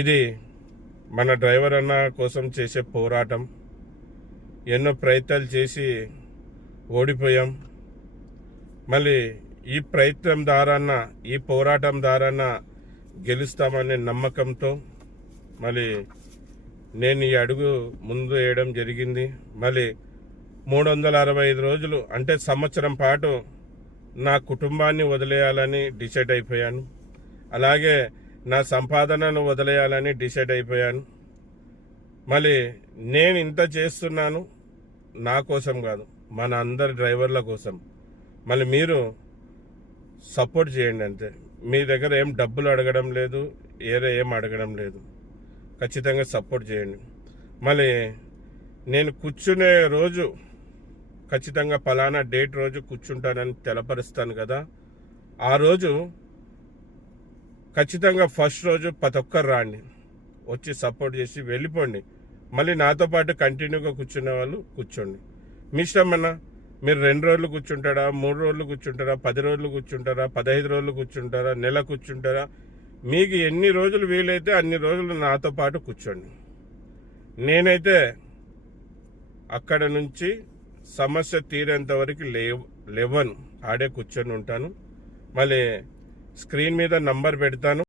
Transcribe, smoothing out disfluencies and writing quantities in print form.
ఇది మన డ్రైవర్ అన్న కోసం చేసే పోరాటం. ఎన్నో ప్రయత్నాలు చేసి ఓడిపోయాం. మళ్ళీ ఈ ప్రయత్నం ద్వారాన, ఈ పోరాటం ద్వారాన గెలుస్తామనే నమ్మకంతో మళ్ళీ నేను ఈ అడుగు ముందు వేయడం జరిగింది. మళ్ళీ 365 రోజులు అంటే సంవత్సరం పాటు నా కుటుంబాన్ని వదిలేయాలని డిసైడ్ అయిపోయాను. అలాగే నా సంపాదనను వదిలేయాలని డిసైడ్ అయిపోయాను. మళ్ళీ నేను ఇంత చేస్తున్నాను నా కోసం కాదు, మన అందరి డ్రైవర్ల కోసం. మళ్ళీ మీరు సపోర్ట్ చేయండి అంతే. మీ దగ్గర ఏం డబ్బులు అడగడం లేదు, ఏం అడగడం లేదు. ఖచ్చితంగా సపోర్ట్ చేయండి. మళ్ళీ నేను కూర్చునే రోజు ఖచ్చితంగా పలానా డేట్ రోజు కూర్చుంటానని తెలపరుస్తాను కదా. ఆ రోజు ఖచ్చితంగా ఫస్ట్ రోజు ప్రతి ఒక్కరు రాండి, వచ్చి సపోర్ట్ చేసి వెళ్ళిపోండి. మళ్ళీ నాతో పాటు కంటిన్యూగా కూర్చునే వాళ్ళు కూర్చోండి. మీ ఇష్టం అన్న. మీరు 2 రోజులు కూర్చుంటారా, 3 రోజులు కూర్చుంటారా, 10 రోజులు కూర్చుంటారా, 15 రోజులు కూర్చుంటారా, నెల కూర్చుంటారా, మీకు ఎన్ని రోజులు వీలైతే అన్ని రోజులు నాతో పాటు కూర్చోండి. నేనైతే అక్కడ నుంచి సమస్య తీరేంత వరకు లేవను, ఆడే కూర్చొని ఉంటాను. మళ్ళీ స్క్రీన్ మీద నంబర్ పెడతాను.